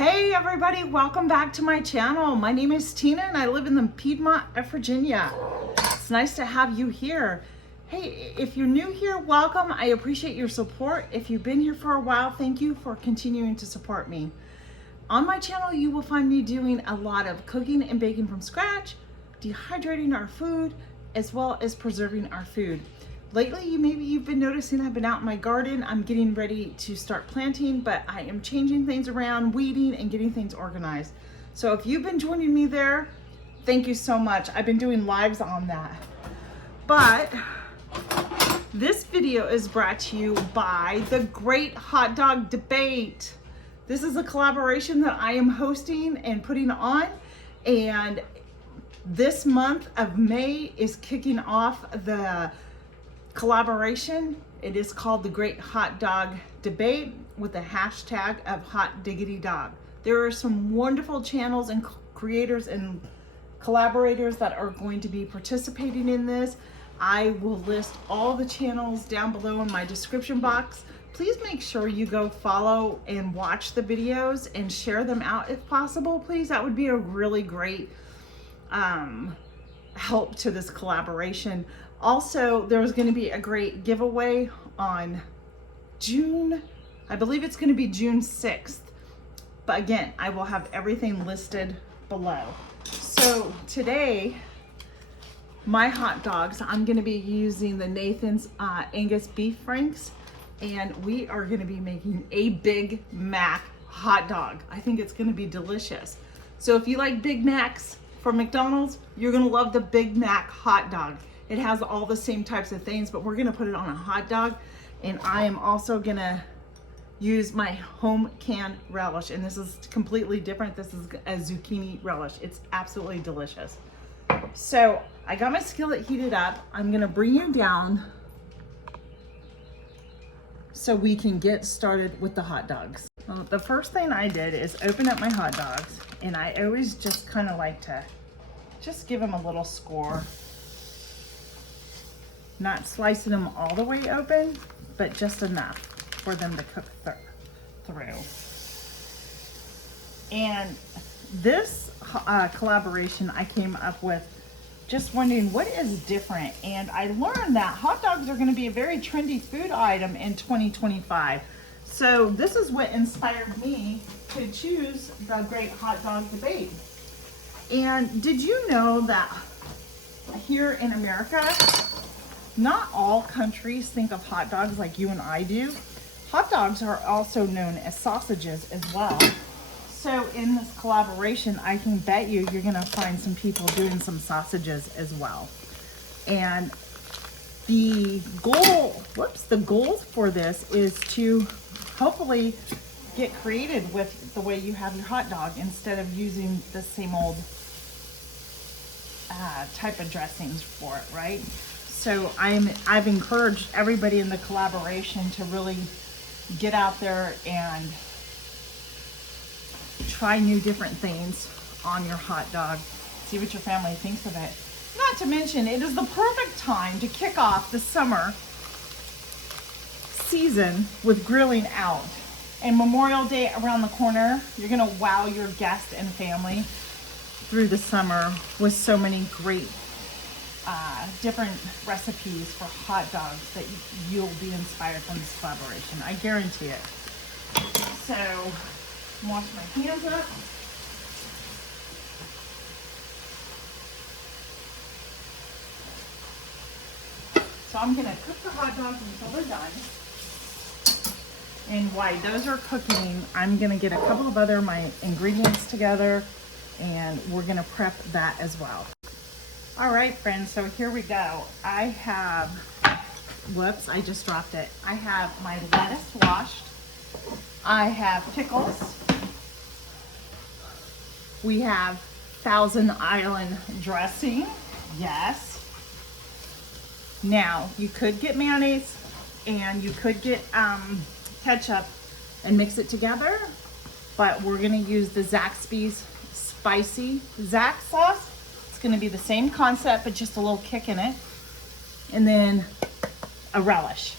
Hey everybody, welcome back to my channel. My name is Tina and I live in the Piedmont of Virginia. It's nice to have you here. Hey, if you're new here, welcome. I appreciate your support. If you've been here for a while, thank you for continuing to support me. On my channel, you will find me doing a lot of cooking and baking from scratch, dehydrating our food, as well as preserving our food. Lately, maybe you've been noticing I've been out in my garden. I'm getting ready to start planting, but I am changing things around, weeding, and getting things organized. So if you've been joining me there, thank you so much. I've been doing lives on that. But this video is brought to you by the Great Hot Dog Debate. This is a collaboration that I am hosting and putting on, and this month of May is kicking off the collaboration. It is called the Great Hot Dog Debate with the hashtag of Hot Diggity Dog. There are some wonderful channels and creators and collaborators that are going to be participating in this. I will list all the channels down below in my description box. Please make sure you go follow and watch the videos and share them out if possible, please. That would be a really great help to this collaboration. Also, there's going to be a great giveaway on I believe it's going to be June 6th. But again, I will have everything listed below. So today, my hot dogs, I'm going to be using the Nathan's Angus beef franks, and we are going to be making a Big Mac hot dog. I think it's going to be delicious. So if you like Big Macs from McDonald's, you're going to love the Big Mac hot dog. It has all the same types of things, but we're gonna put it on a hot dog. And I am also gonna use my home canned relish. And this is completely different. This is a zucchini relish. It's absolutely delicious. So I got my skillet heated up. I'm gonna bring you down so we can get started with the hot dogs. Well, the first thing I did is open up my hot dogs, and I always just kind of like to just give them a little score. Not slicing them all the way open, but just enough for them to cook through. And this collaboration I came up with just wondering what is different. And I learned that hot dogs are going to be a very trendy food item in 2025. So this is what inspired me to choose the Great Hot Dog Debate. And did you know that here in America, not all countries think of hot dogs like you and I do. Hot dogs are also known as sausages as well. So in this collaboration, I can bet you're gonna find some people doing some sausages as well. And the goal for this is to hopefully get creative with the way you have your hot dog instead of using the same old type of dressings for it, right? So I've encouraged everybody in the collaboration to really get out there and try new different things on your hot dog. See what your family thinks of it. Not to mention, it is the perfect time to kick off the summer season with grilling out. And Memorial Day around the corner, you're gonna wow your guests and family through the summer with so many great different recipes for hot dogs that you'll be inspired from this collaboration. I guarantee it. So, wash my hands up. So I'm gonna cook the hot dogs until they're done. And while those are cooking, I'm gonna get a couple of other my ingredients together, and we're gonna prep that as well. All right, friends, so here we go. I have, whoops, I just dropped it. I have my lettuce washed. I have pickles. We have Thousand Island dressing, yes. Now, you could get mayonnaise and you could get ketchup and mix it together, but we're gonna use the Zaxby's spicy Zax sauce. Going to be the same concept, but just a little kick in it. And then a relish.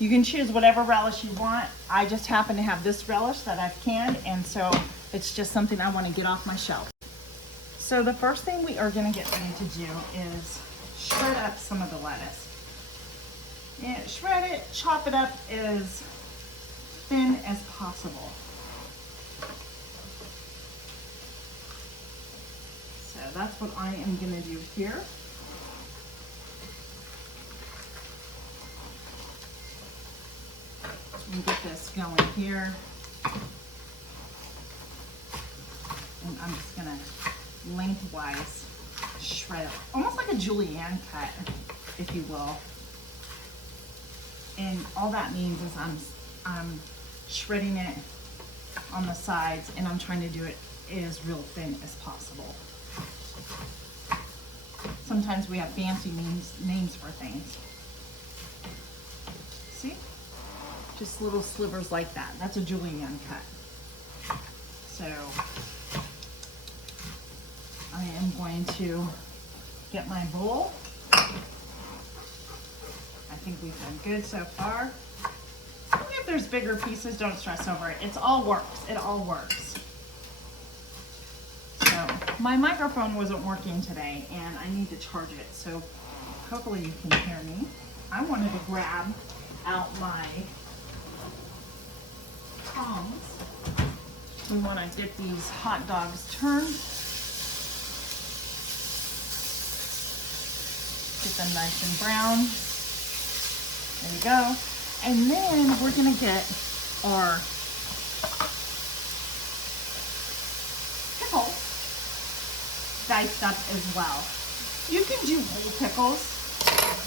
You can choose whatever relish you want. I just happen to have this relish that I've canned, and so it's just something I want to get off my shelf. So the first thing we are going to get ready to do is shred up some of the lettuce. And shred it, chop it up as thin as possible. So that's what I am going to do here. And get this going here. And I'm just gonna lengthwise shred it, almost like a julienne cut, if you will. And all that means is I'm shredding it on the sides, and I'm trying to do it as real thin as possible. Sometimes we have fancy names for things. See? Just little slivers like that. That's a julienne cut. So I am going to get my bowl. I think we've done good so far. If there's bigger pieces, don't stress over it. It all works. It all works. So my microphone wasn't working today, and I need to charge it. So hopefully you can hear me. I wanted to grab out my tongs. We want to get these hot dogs turned. Get them nice and brown. There you go. And then we're going to get our pickles diced up as well. You can do whole pickles.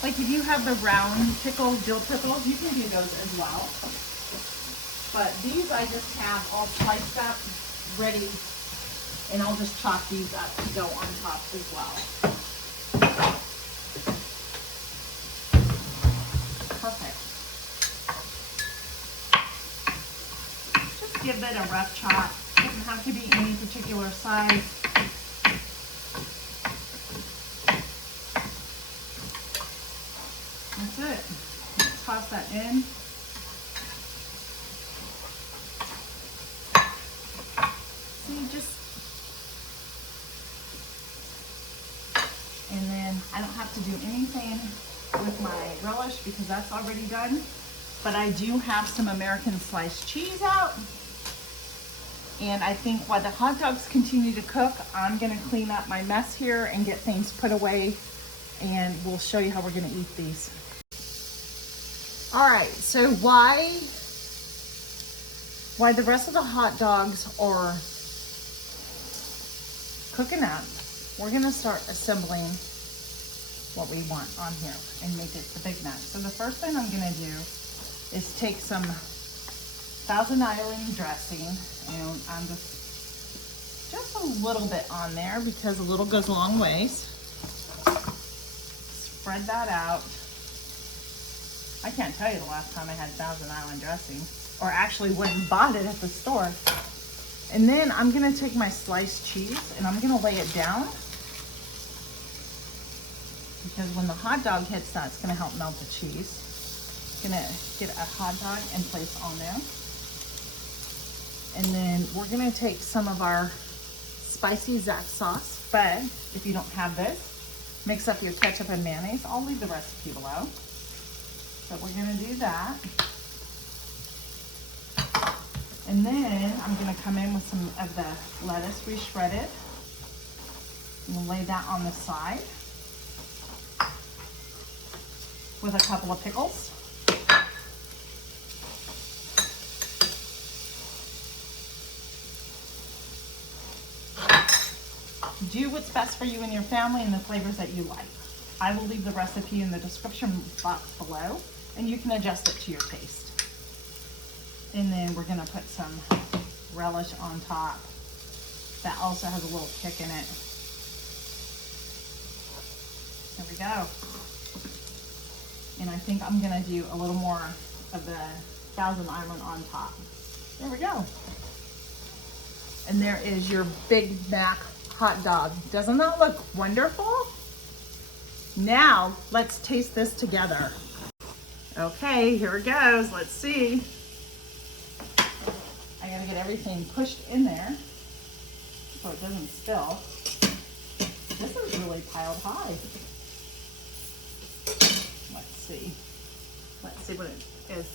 Like if you have the round pickles, dill pickles, you can do those as well. But these I just have all sliced up, ready, and I'll just chop these up to go on top as well. Perfect. Just give it a rough chop. Doesn't have to be any particular size. That's it. Toss that in. And then I don't have to do anything with my relish because that's already done. But I do have some American sliced cheese out. And I think while the hot dogs continue to cook, I'm gonna clean up my mess here and get things put away, and we'll show you how we're gonna eat these. All right, so why the rest of the hot dogs are cooking up, we're gonna start assembling what we want on here and make it the Big Mac. So the first thing I'm gonna do is take some Thousand Island dressing, and I'm just a little bit on there because a little goes a long ways. Spread that out. I can't tell you the last time I had Thousand Island dressing, or actually went and bought it at the store. And then I'm gonna take my sliced cheese and I'm gonna lay it down, because when the hot dog hits that, it's gonna help melt the cheese. Gonna get a hot dog and place on there. And then we're gonna take some of our spicy Zax sauce, but if you don't have this, mix up your ketchup and mayonnaise. I'll leave the recipe below. So we're gonna do that. And then I'm gonna come in with some of the lettuce we shredded. And lay that on the side with a couple of pickles. Do what's best for you and your family and the flavors that you like. I will leave the recipe in the description box below, and you can adjust it to your taste. And then we're gonna put some relish on top. That also has a little kick in it. There we go. And I think I'm gonna do a little more of the Thousand Island on top. There we go. And there is your Big Mac hot dog. Doesn't that look wonderful? Now let's taste this together. Okay, here it goes. Let's see. I gotta get everything pushed in there so it doesn't spill. This is really piled high. Let's see. Let's see what it is.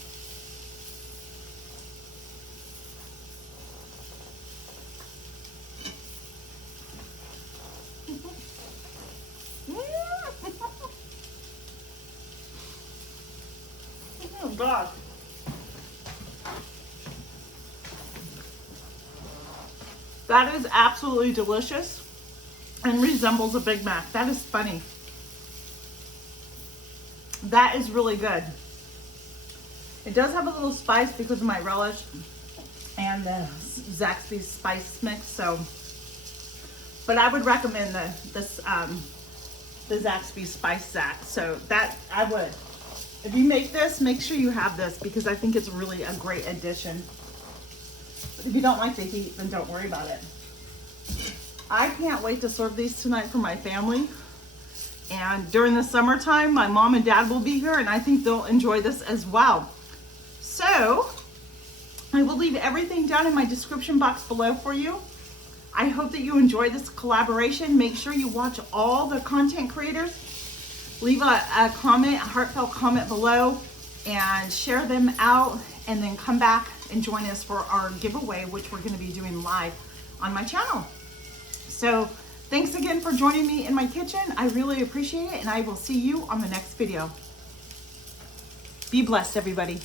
Oh God. That is absolutely delicious and resembles a Big Mac. That is funny. That is really good. It does have a little spice because of my relish and the Zaxby's spice mix. So, but I would recommend the Zaxby's Spice Zax. So that I would. If you make this, make sure you have this because I think it's really a great addition. But if you don't like the heat, then don't worry about it. I can't wait to serve these tonight for my family. And during the summertime, my mom and dad will be here and I think they'll enjoy this as well. So I will leave everything down in my description box below for you. I hope that you enjoy this collaboration. Make sure you watch all the content creators. Leave a comment, a heartfelt comment below and share them out and then come back and join us for our giveaway, which we're going to be doing live on my channel. So thanks again for joining me in my kitchen. I really appreciate it and I will see you on the next video. Be blessed, everybody.